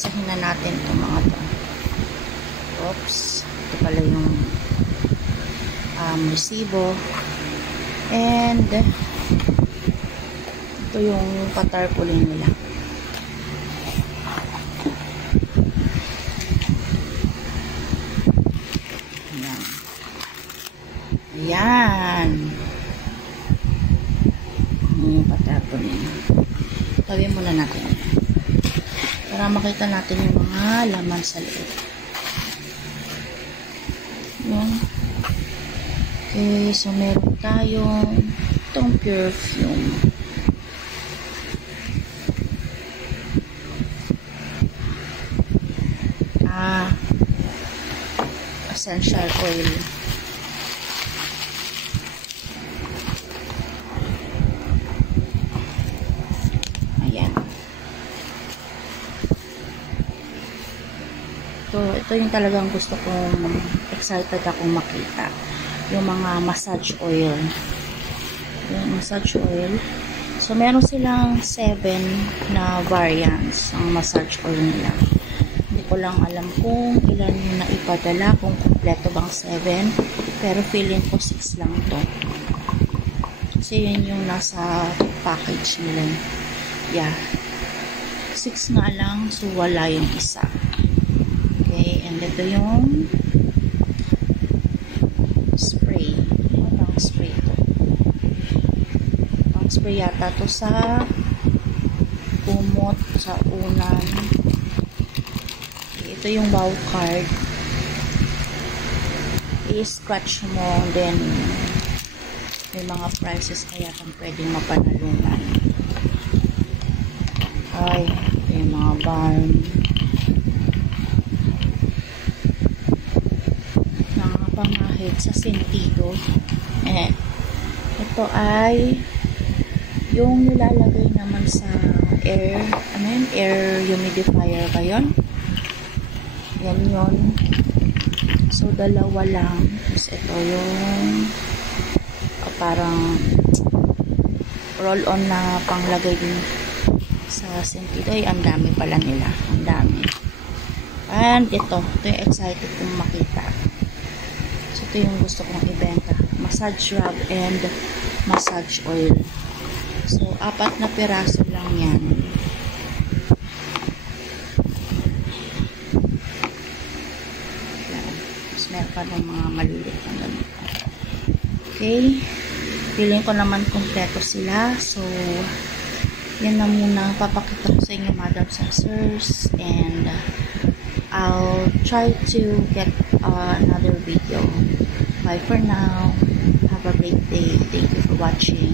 isahin na natin itong mga to. Oops. Ito pala yung resibo. And ito yung patarpaulin nila. Ayan. Ayan. Yung patarpaulin. Tawin muna natin. Para makita natin yung mga laman sa loob. Ayan. Okay, so meron tayong itong perfume. Essential oil. Ayan. Ito yung talagang gusto kong excited akong makita. Yung mga massage oil. Yung massage oil. So, meron silang 7 na variants ang massage oil nila. Hindi ko lang alam kung ilan yung naipadala, kung kompleto bang 7. Pero feeling ko 6 lang to. Kasi yun yung nasa package nila. Yeah. 6 nga lang, so wala yung isa. Okay, and ito yung spray. Anong spray to? Ang spray yata to sa kumot, sa unan. Okay, ito yung wow card. I-scratch mo, then may mga prices kaya kung pwedeng mapanalunan. Ay, ito yung mga balm. Pamahid sa sentido. Ito ay yung nilalagay naman sa air, ano yun? Air humidifier ba yun? Yan yun. So, dalawa lang. Tapos ito yung parang roll-on na panglagay din sa sentido. Ay, ang dami pala nila. Ang dami. And ito yung excited kong makita. Ito yung gusto kong ibenta. Massage rub and massage oil. So, 4 na piraso lang yan. Yan. Tapos meron pa ng mga maliliit na ganito. Okay. Feeling ko naman kompleto sila. So, yan na muna. Papakita ko sa inyo, Madam Sensors. And I'll try to get another video. Bye for now. Have a great day. Thank you for watching.